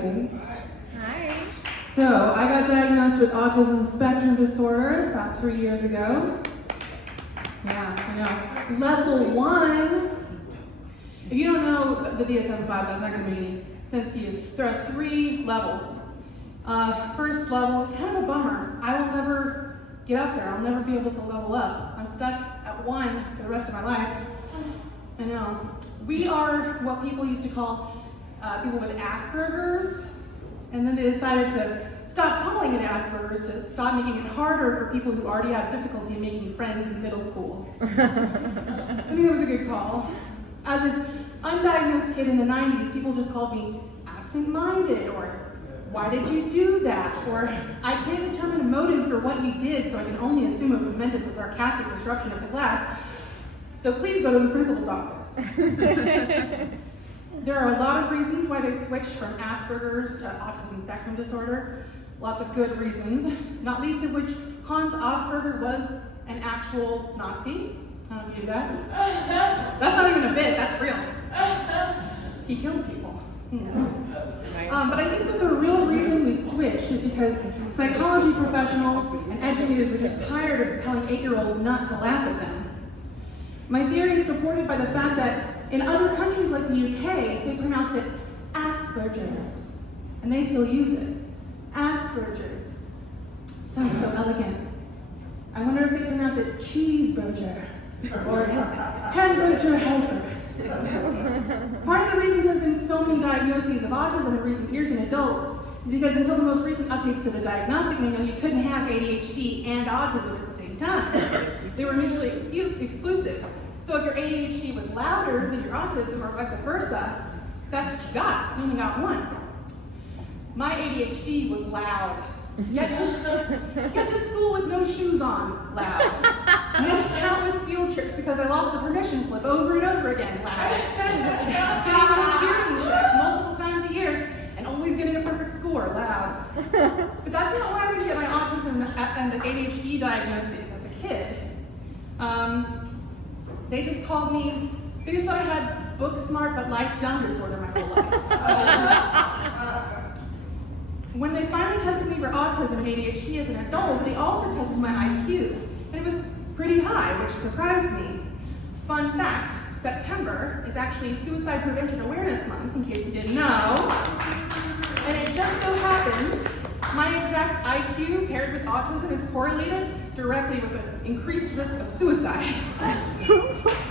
everybody. Hi. So, I got diagnosed with autism spectrum disorder about 3 years ago. Yeah, I know. Level 1. If you don't know the DSM-5, that's not going to make any sense to you. There are 3 levels. First level, kind of a bummer. I will never get up there. I'll never be able to level up. I'm stuck at 1 for the rest of my life. I know. We are what people used to call people with Asperger's, and then they decided to stop calling it Asperger's, to stop making it harder for people who already have difficulty in making friends in middle school. I think that was a good call. As an undiagnosed kid in the 90s, people just called me absent-minded, or why did you do that? Or I can't determine a motive for what you did, so I can only assume it was meant as a sarcastic disruption of the class. So please go to the principal's office. There are a lot of reasons why they switched from Asperger's to autism spectrum disorder. Lots of good reasons, not least of which Hans Asperger was an actual Nazi. I don't know if you knew that. That's not even a bit, that's real. He killed people. But I think that the real reason we switched is because psychology professionals and educators were just tired of telling 8-year-olds not to laugh at them. My theory is supported by the fact that in other countries like the UK, they pronounce it Asperger's, and they still use it. Asperger's. Sounds so elegant. I wonder if they pronounce it cheeseburger or hamburger helper. Part of the reason there have been so many diagnoses of autism in recent years in adults is because until the most recent updates to the diagnostic manual, you couldn't have ADHD and autism at the same time. They were mutually exclusive. So if your ADHD was louder than your autism, or vice versa, that's what you got. You only got one. My ADHD was loud. Get to school with no shoes on, loud. Missed countless field trips because I lost the permission slip over and over again, loud. Getting my hearing checked multiple times a year and always getting a perfect score, loud. But that's not why I didn't get my autism and the ADHD diagnoses as a kid. They just thought I had book smart but life dumb disorder my whole life. When they finally tested me for autism and ADHD as an adult, they also tested my IQ, and it was pretty high, which surprised me. Fun fact, September is actually Suicide Prevention Awareness Month, in case you didn't know. And it just so happens, my exact IQ paired with autism is correlated directly with an increased risk of suicide.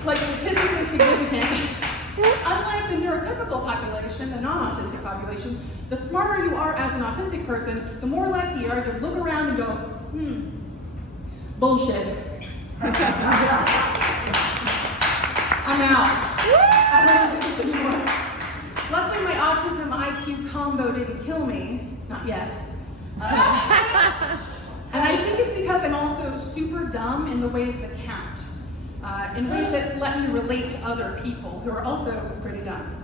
Like statistically significant. Unlike the neurotypical population, the non-autistic population, the smarter you are as an autistic person, the more likely you are to look around and go, bullshit. I'm out. I don't do this anymore. Luckily, my autism IQ combo didn't kill me. Not yet. And I think it's because I'm also super dumb in the ways that count. In ways that let me relate to other people who are also pretty dumb.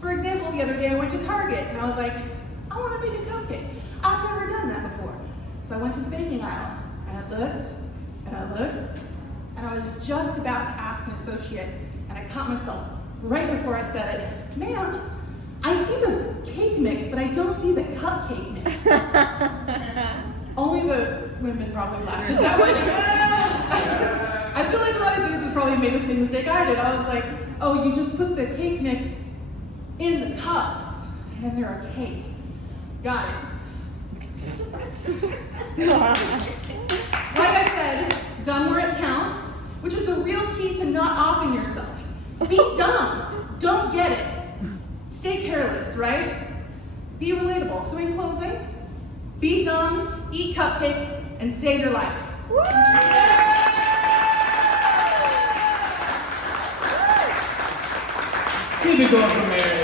For example, the other day I went to Target and I was like, I want to make a cupcake. I've never done that before. So I went to the baking aisle and I looked and I looked and I was just about to ask an associate and I caught myself right before I said it. Ma'am, I see the cake mix, but I don't see the cupcake mix. Only the women probably laughed at that one. I feel like a lot of dudes would probably made the same mistake I did. I was like, oh, you just put the cake mix in the cups, and then they're a cake. Got it. Like I said, dumb where it counts, which is the real key to not offing yourself. Be dumb. Don't get it. Stay careless, right? Be relatable. So in closing, be dumb, eat cupcakes, and save your life. Keep it going from there.